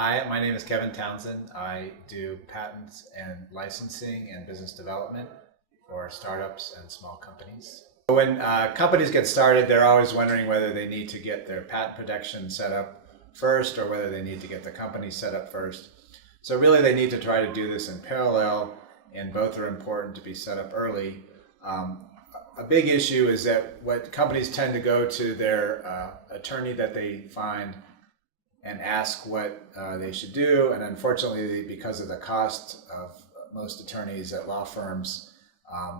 Hi, my name is Kevin Townsend. I do patents and licensing and business development for startups and small companies. When companies get started, they're always wondering whether they need to get their patent protection set up first or whether they need to get the company set up first. So really they need to try to do this in parallel, and both are important to be set up early. A big issue is that what companies tend to go to their attorney that they find and ask what they should do. And unfortunately, because of the cost of most attorneys at law firms,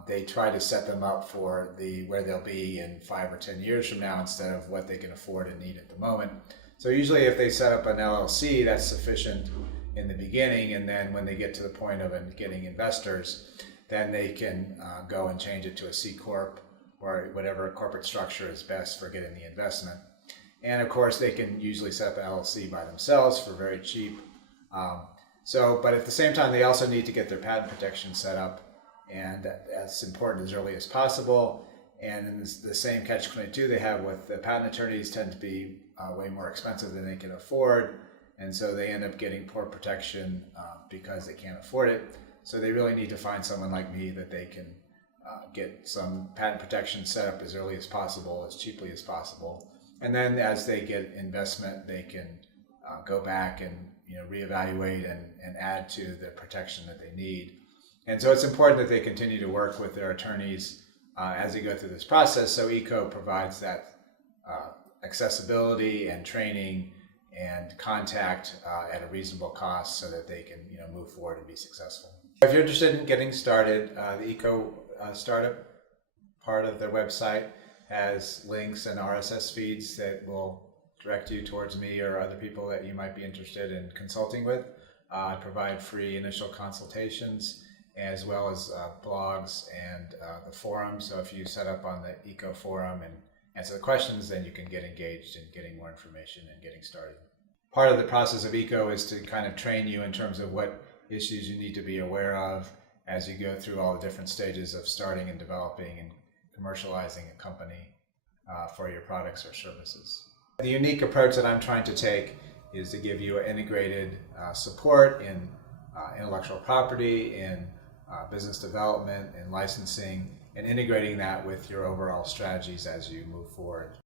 they try to set them up for where they'll be in 5 or 10 years from now instead of what they can afford and need at the moment. So usually if they set up an LLC, that's sufficient in the beginning, and then when they get to the point of getting investors, then they can go and change it to a C Corp or whatever corporate structure is best for getting the investment. And of course, they can usually set up an LLC by themselves for very cheap. But at the same time, they also need to get their patent protection set up, and that's important as early as possible. And in the same catch-22 they have with the patent attorneys tend to be way more expensive than they can afford, and so they end up getting poor protection because they can't afford it. So they really need to find someone like me that they can get some patent protection set up as early as possible, as cheaply as possible. And then as they get investment, they can go back and reevaluate and add to the protection that they need. And so it's important that they continue to work with their attorneys as they go through this process. So ECO provides that accessibility and training and contact at a reasonable cost so that they can move forward and be successful. If you're interested in getting started, the ECO startup part of their website has links and RSS feeds that will direct you towards me or other people that you might be interested in consulting with. I provide free initial consultations as well as blogs and the forum. So if you set up on the ECO forum and answer the questions, then you can get engaged in getting more information and getting started. Part of the process of ECO is to kind of train you in terms of what issues you need to be aware of as you go through all the different stages of starting and developing and commercializing a company for your products or services. The unique approach that I'm trying to take is to give you integrated support in intellectual property, in business development, in licensing, and integrating that with your overall strategies as you move forward.